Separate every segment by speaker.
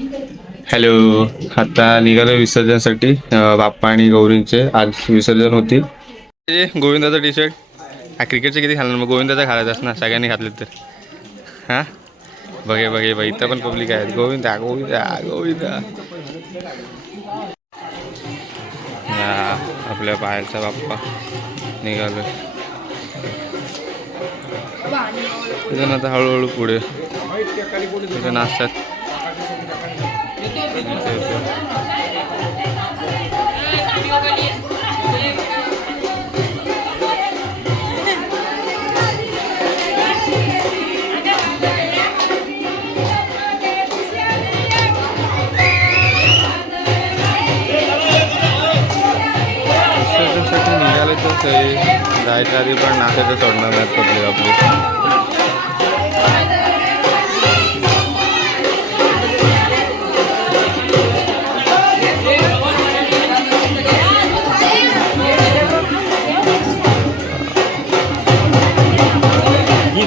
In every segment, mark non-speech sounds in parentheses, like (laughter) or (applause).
Speaker 1: Hello. आता निघालो विसर्जनासाठी. बाप्पा आणि गौरींचे. आज विसर्जन होतील. गोविंदाचा टी शर्ट हा क्रिकेटचे किती घालणार? मग गोविंदाचा घालायचा ना सगळ्यांनी घातले तर. हां? बघे बघे बघ. इथं पण पब्लिक आहे गोविंदा गोविंदा गोविंदा. आपल्या बाहेरचा बाप्पा. निघालो तिथून आता हळूहळू पुढे. तिथे नाचतात. जायच्या आधी पण नाचायचं सोडणार नाहीत पब्लिक आपली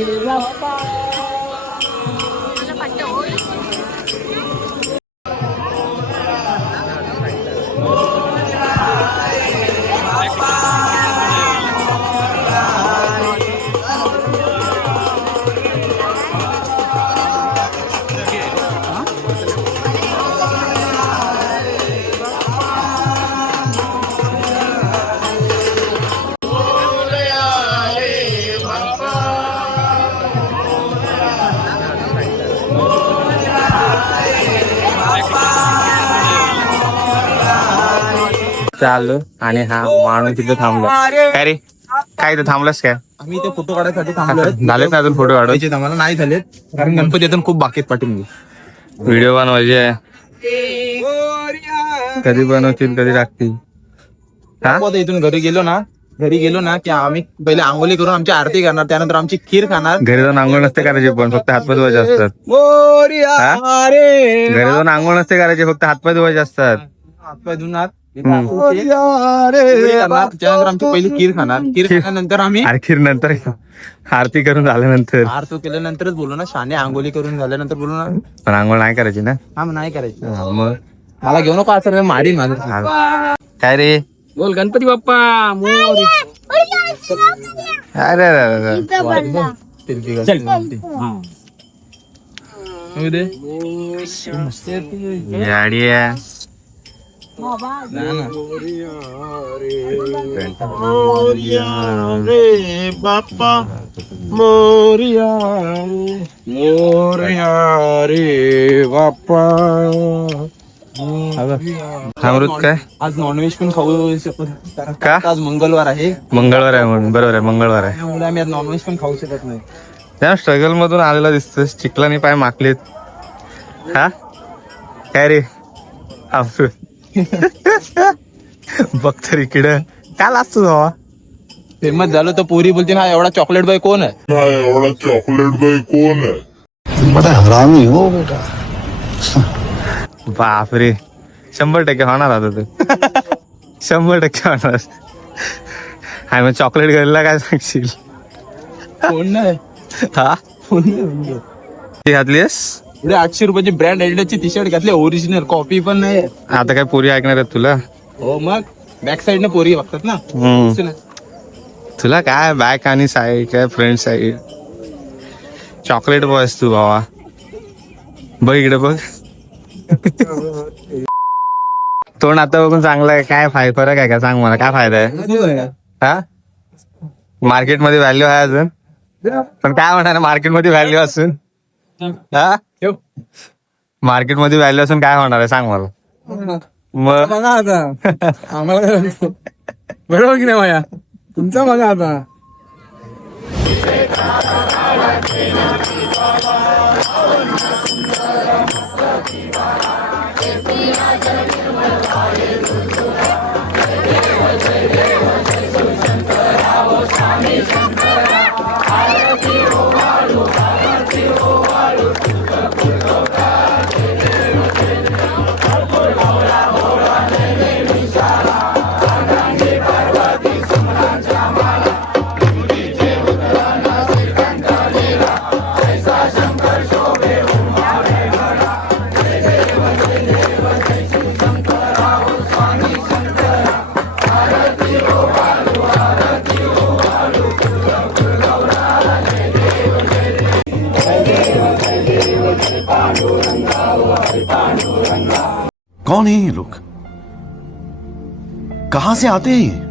Speaker 1: செல்வம் चाललो आणि हा माणूस तिथं थांबला. काय रे? काय इथं थांबलास काय?
Speaker 2: आम्ही ते फोटो काढायसाठी थांबलोय
Speaker 1: झालेत ना अजून फोटो काढू
Speaker 2: पाहिजे आम्हाला नाही झालेत. कारण गणपती येतात खूप बाकीत पाठवून
Speaker 1: व्हिडिओ बनवायचे. कधी बनवतील कधी टाकतील. हा?
Speaker 2: इथून घरी गेलो ना घरी गेलो ना की आम्ही पहिले आंघोळी करून आमची आरती करणार त्यानंतर आमची खीर खाणार.
Speaker 1: घरी जाऊन आंघोळ नसते करायचे पण फक्त हातपाय धुवायचे असतात. घरी जाऊन आंघोळ नसते करायचे फक्त हातपाय धुवायचे असतात.
Speaker 2: हातपाय धुणार. पहिली खीर खाणार. खीर खाल्यानंतर आम्ही
Speaker 1: नंतर आरती करून झाल्यानंतर.
Speaker 2: आरतो केल्यानंतरच बोलू ना शाने आंघोळी करून झाल्यानंतर बोलू ना.
Speaker 1: पण आंघोळ नाही करायची ना?
Speaker 2: हा मग नाही करायचं.
Speaker 1: हा, मग.
Speaker 2: मला घेऊ नको असं मारीन माझं
Speaker 1: हा. काय रे?
Speaker 2: बोल गणपती बाप्पा
Speaker 1: अरे अरे, गाडी आहे
Speaker 2: रे बाप्पा. मोरिया मोरिया रे बाप्पा
Speaker 1: अमृत काय?
Speaker 2: आज नॉनव्हेज पण खाऊ शकत. कारण
Speaker 1: का?
Speaker 2: आज मंगळवार आहे.
Speaker 1: मंगळवार आहे म्हणून. बरोबर आहे मंगळवार आहे.
Speaker 2: त्यामुळे आम्ही आज नॉनव्हेज पण खाऊ शकत नाही.
Speaker 1: त्या स्ट्रगल मधून आलेला दिसतोस चिखलाने पाय माकलेत हा? काय रे? अमृत बघ तर इकडं काय लागतो बाबा
Speaker 2: फेमस झालं तर पोरी बोलते ना एवढा चॉकलेट बाय कोण आहे?
Speaker 3: एवढा चॉकलेट बाई कोण आहे?
Speaker 4: बड़ा हरामी हो बेटा.
Speaker 1: बापरे. शंभर टक्के होणार आता तू. शंभर टक्के होणार. हाय मग चॉकलेट घरला काय सांगशील?
Speaker 2: कोण नाही
Speaker 1: हा?
Speaker 2: कोण नाही
Speaker 1: घातलीस
Speaker 2: एवढे आठशे रुपयाची ब्रँड एडिडाची टी शर्ट घातली ओरिजिनल कॉपी पण नाही.
Speaker 1: आता काय पोरी ऐकणार आहेत तुला?
Speaker 2: हो मग. बॅक साइडने पोरी बघतात ना.
Speaker 1: हम्म. तुला काय बॅक आणि साईड काय फ्रंट साईड चॉकलेट बॉयस तू भावा. बघ इकडे बघ. तोंड आता बघून चांगला आहे. काय फाय फरक आहे का? सांग मला काय फायदा आहे? हा? मार्केटमध्ये व्हॅल्यू आहे अजून? पण काय म्हणणार मार्केटमध्ये व्हॅल्यू असून? हा?
Speaker 2: ठेव.
Speaker 1: मार्केटमध्ये व्हॅल्यू असून काय होणार आहे? सांग मला. मग?
Speaker 2: बघा आता. आम्हाला काय माहिती. बरोबर की नाही माया? तुमचा बघा आता.
Speaker 4: ये लोग? कहां से आते हैं ये?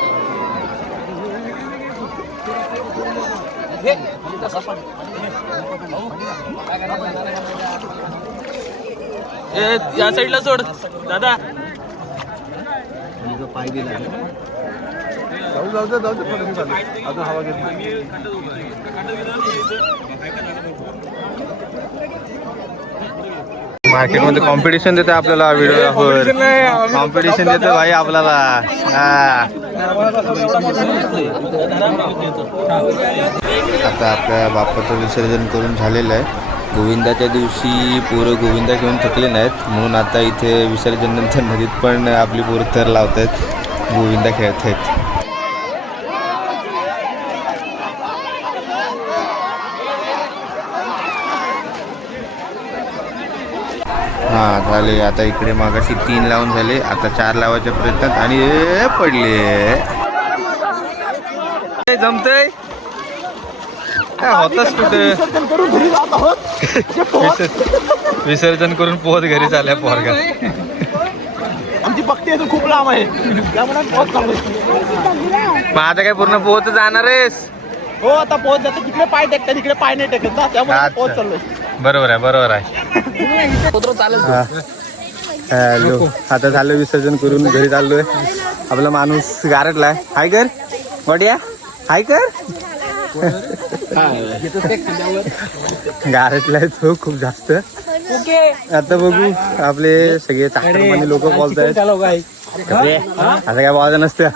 Speaker 5: या साईडला सोड. दादा. पाय दिला जाऊ जाऊ दे जाऊ दे अजून हवा घेतली.
Speaker 1: मार्केटमध्ये कॉम्पिटिशन देते आपल्याला व्हिडिओग्राफर कॉम्पिटिशन देते भाई आपल्याला. आता आपल्या बाप्पाचं विसर्जन करून झालेलं आहे. गोविंदाच्या दिवशी पोरं गोविंदा घेऊन थकले नाहीत. म्हणून आता इथे विसर्जन नंतर नदीत पण आपली पोरं तर लावत आहेत गोविंदा खेळत आहेत हा झाले. आता इकडे मागाशी तीन लावून झाले. आता चार लावायच्या प्रयत्नात आणि ए, पडले. जमतय? होतच कुठे? विसर्जन- करून पोहत घरी चालल्या पोरगा
Speaker 2: आमची पक्की आहे खूप लांब आहे.
Speaker 1: मग आता काय पूर्ण पोहत जाणार आहेस?
Speaker 2: हो आता पोहोच जातो. तिकडे पाय टेकतात इकडे पाय नाही टेकत ना. त्यामुळे. पोहोच चाललोय.
Speaker 1: बरोबर आहे बरोबर आहे. हॅलो. आता झालं विसर्जन करून घरी चाललोय. आपला माणूस गारटलाय हाय कर. वडिया हाय कर. गारटलाय तो खूप जास्त. आता बघू आपले सगळे चाकरमानी लोक बोलतायत. अरे, असं काय बोलायचं नसतं.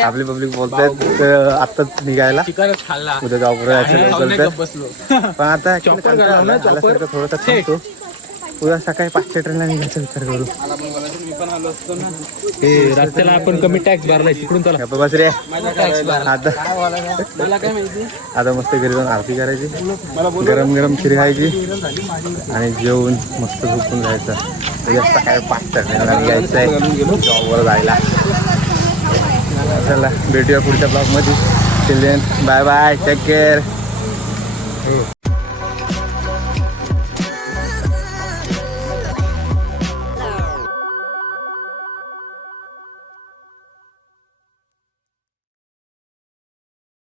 Speaker 1: आपली पब्लिक बोलतायत अं, आत्ताच निघायला. उद्या जाऊ बोलतात पण आता (laughs) थोडंसं थांबतो. (laughs) उद्या सकाळी पाचशे ट्रेनला निघायचा विचार करू.
Speaker 5: रस्त्याला आपण कमी टॅक्स भरलाय तिकडून चला.
Speaker 1: बस रे आता आता मस्त घरी जाऊन आरती करायची. गरम गरम खिरी खायची. आणि जेवून मस्त झोपून जायचं. निघायचं आहे जॉबवर जायला. चला भेटूया पुढच्या ब्लॉगमध्ये children bye bye take care